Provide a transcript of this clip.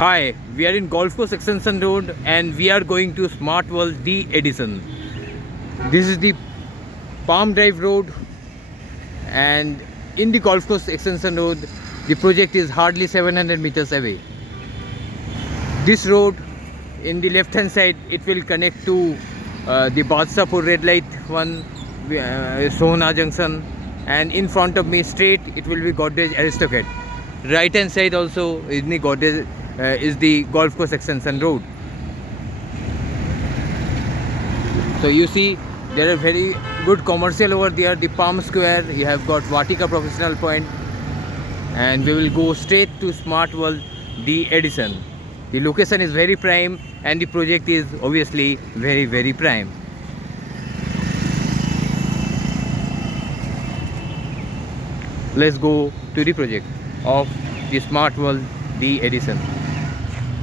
Hi, we are in Golf Course Extension Road and we are going to Smart World D Edison. This is the Palm Drive Road, and in the Golf Course Extension Road, the project is hardly 700 meters away. This road, in the left hand side, it will connect to the Badshapur red light one, Sohna Junction, and in front of me straight it will be Godrej Aristocrat. Right hand side also is the Godrej is the Golf Course Extension Road. So you see there are very good commercial over there. The Palm Square, you have got Vatika Professional Point, and we will go straight to Smart World D Edison. The location is very prime and the project is obviously very prime. Let's go to the project of the Smart World D Edison.